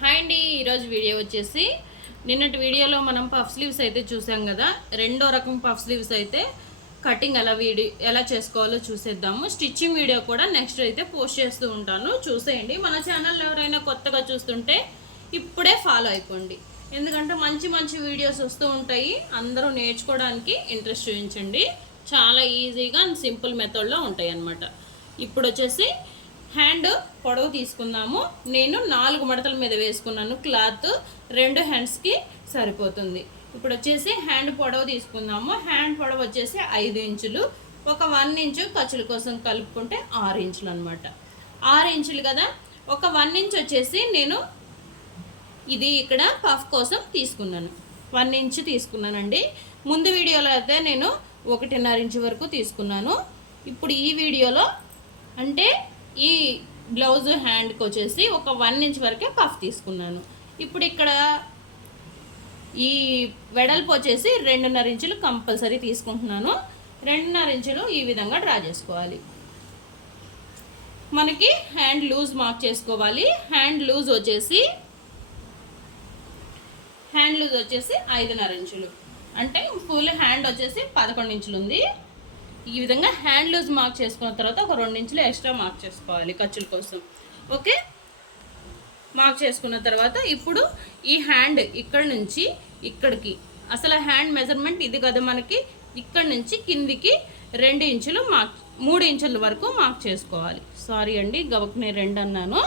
Hi అండి, ఈరోజు video వచ్చేసి నిన్నటి వీడియోలో మనం పఫ్ స్లీవ్స్ అయితే చూసాం కదా. రెండో రకం పఫ్ స్లీవ్స్ అయితే కటింగ్ ఎలా చేసుకోవాలో చూసేద్దాము. స్టిచ్చింగ్ వీడియో కూడా నెక్స్ట్ అయితే పోస్ట్ చేస్తూ ఉంటాను, చూసేయండి. మన ఛానల్ ఎవరైనా కొత్తగా చూస్తుంటే ఇప్పుడే ఫాలో అయిపోండి, ఎందుకంటే మంచి మంచి వీడియోస్ వస్తూ ఉంటాయి. అందరూ నేర్చుకోవడానికి ఇంట్రెస్ట్ చూపించండి. చాలా ఈజీగా అండ్ సింపుల్ మెథడ్లో ఉంటాయి అన్నమాట. ఇప్పుడు వచ్చేసి హ్యాండ్ పొడవు తీసుకుందాము. నేను 4 మడతల మీద వేసుకున్నాను. క్లాత్ 2 హ్యాండ్స్కి సరిపోతుంది. ఇప్పుడు వచ్చేసి హ్యాండ్ పొడవు తీసుకుందాము. హ్యాండ్ పొడవు వచ్చేసి 5 ఇంచులు. ఒక 1 ఇంచు ఖర్చుల కోసం కలుపుకుంటే 6 ఇంచులు అనమాట. 6 ఇంచులు కదా. ఒక 1 ఇంచ్ వచ్చేసి నేను ఇది ఇక్కడ పఫ్ కోసం తీసుకున్నాను. 1 ఇంచు తీసుకున్నానండి. ముందు వీడియోలో అయితే నేను 1.5 ఇంచు వరకు తీసుకున్నాను. ఇప్పుడు ఈ వీడియోలో అంటే ఈ బ్లౌజ్ హ్యాండ్కి వచ్చేసి ఒక 1 ఇంచ్ వరకే పఫ్ తీసుకున్నాను. ఇప్పుడు ఇక్కడ ఈ వెడల్పు వచ్చేసి 2.5 ఇంచులు కంపల్సరీ తీసుకుంటున్నాను. 2.5 ఇంచులు ఈ విధంగా డ్రా చేసుకోవాలి. మనకి హ్యాండ్ లూజ్ మార్క్ చేసుకోవాలి. హ్యాండ్ లూజ్ వచ్చేసి 5.5 ఇంచులు, అంటే ఫుల్ హ్యాండ్ వచ్చేసి 11 ఇంచులు ఉంది. ఈ విధంగా హ్యాండ్ లూజ్ మార్క్ చేసుకున్న తర్వాత ఒక 2 ఇంచులు ఎక్స్ట్రా మార్క్ చేసుకోవాలి ఖర్చుల కోసం. ఓకే, మార్క్ చేసుకున్న తర్వాత ఇప్పుడు ఈ హ్యాండ్ ఇక్కడ నుంచి ఇక్కడికి, అసలు హ్యాండ్ మెజర్మెంట్ ఇది కదా మనకి, ఇక్కడ నుంచి కిందికి 2 ఇంచులు 3 ఇంచుల వరకు మార్క్ చేసుకోవాలి. సారీ అండి, గబక్నే 2 అన్నాను.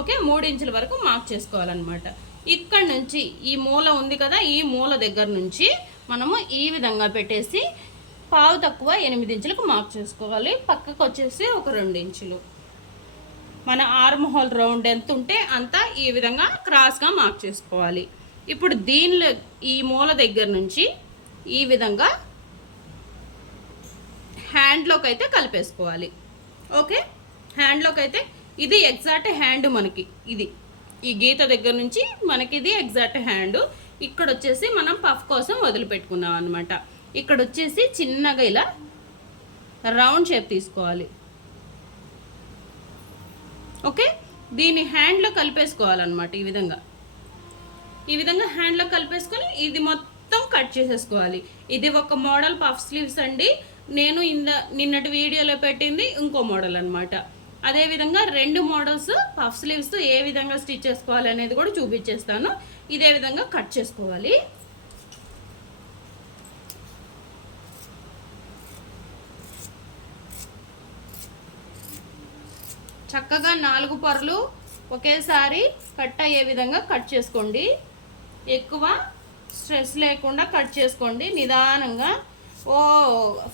ఓకే, 3 ఇంచుల వరకు మార్క్ చేసుకోవాలన్నమాట. ఇక్కడ నుంచి ఈ మూల ఉంది కదా, ఈ మూల దగ్గర నుంచి మనము ఈ విధంగా పెట్టేసి పావు తక్కువ 8 ఇంచులకు మార్క్ చేసుకోవాలి. పక్కకు వచ్చేసి ఒక 2 ఇంచులు. మన ఆర్మ్ హోల్ రౌండ్ ఎంత ఉంటే అంత ఈ విధంగా క్రాస్గా మార్క్ చేసుకోవాలి. ఇప్పుడు దీనిలో ఈ మూల దగ్గర నుంచి ఈ విధంగా హ్యాండ్లోకి అయితే కలిపేసుకోవాలి. ఓకే, హ్యాండ్లోకి అయితే ఇది ఎగ్జాక్ట్ హ్యాండ్ మనకి, ఇది ఈ గీత దగ్గర నుంచి మనకి ఇది ఎగ్జాక్ట్ హ్యాండ్. ఇక్కడ వచ్చేసి మనం పఫ్ కోసం వదిలిపెట్టుకున్నాం అనమాట. ఇక్కడ వచ్చేసి చిన్నగా ఇలా రౌండ్ షేప్ తీసుకోవాలి. ఓకే, దీన్ని హ్యాండ్లో కలిపేసుకోవాలన్నమాట. ఈ విధంగా హ్యాండ్లో కలిపేసుకొని ఇది మొత్తం కట్ చేసేసుకోవాలి. ఇది ఒక మోడల్ పఫ్ స్లీవ్స్ అండి. నేను నిన్నటి వీడియోలో పెట్టింది ఇంకో మోడల్ అనమాట. అదేవిధంగా 2 మోడల్స్ పఫ్ స్లీవ్స్ ఏ విధంగా స్టిచ్ చేసుకోవాలి అనేది కూడా చూపించేస్తాను. ఇదే విధంగా కట్ చేసుకోవాలి. చక్కగా 4 పొరలు ఒకేసారి కట్ అయ్యే విధంగా కట్ చేసుకోండి. ఎక్కువ స్ట్రెస్ లేకుండా కట్ చేసుకోండి. నిదానంగా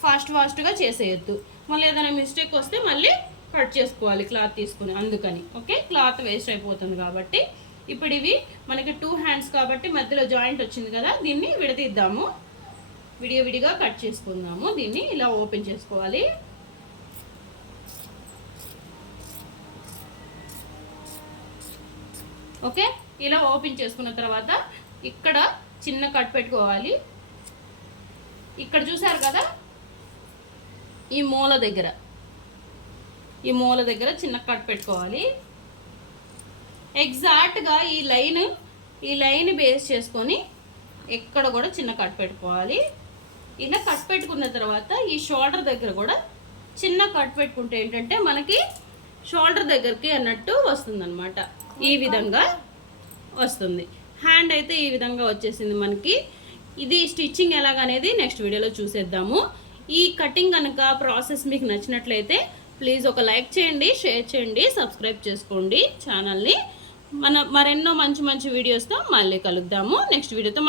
ఫాస్ట్గా చేసేయద్దు. మళ్ళీ ఏదైనా మిస్టేక్ వస్తే మళ్ళీ కట్ చేసుకోవాలి క్లాత్ తీసుకుని, అందుకని. ఓకే, క్లాత్ వేస్ట్ అయిపోతుంది కాబట్టి. ఇప్పుడు ఇవి మనకి 2 హ్యాండ్స్ కాబట్టి మధ్యలో జాయింట్ వచ్చింది కదా, దీన్ని విడదీద్దాము. విడిగా కట్ చేసుకుందాము. దీన్ని ఇలా ఓపెన్ చేసుకోవాలి. ఓకే, ఇలా ఓపెన్ చేసుకున్న తర్వాత ఇక్కడ చిన్న కట్ పెట్టుకోవాలి. ఇక్కడ చూసారు కదా, ఈ మూల దగ్గర చిన్న కట్ పెట్టుకోవాలి. ఎగ్జాక్ట్గా ఈ లైన్ బేస్ చేసుకొని ఎక్కడ కూడా చిన్న కట్ పెట్టుకోవాలి. ఇలా కట్ పెట్టుకున్న తర్వాత ఈ షోల్డర్ దగ్గర కూడా చిన్న కట్ పెట్టుకుంటే ఏంటంటే మనకి షోల్డర్ దగ్గరికి అన్నట్టు వస్తుందన్నమాట. ఈ విధంగా వస్తుంది. హ్యాండ్ అయితే ఈ విధంగా వచ్చేసింది మనకి. ఇది స్టిచ్చింగ్ ఎలాగనేది నెక్స్ట్ వీడియోలో చూసేద్దాము. ఈ కటింగ్ కనుక ప్రాసెస్ మీకు నచ్చినట్లయితే ప్లీజ్ ఒక లైక్ చేయండి, షేర్ చేయండి, సబ్స్క్రైబ్ చేసుకోండి ఛానల్ని. మరెన్నో మంచి వీడియోస్తో మళ్ళీ కలుద్దాము నెక్స్ట్ వీడియోతో.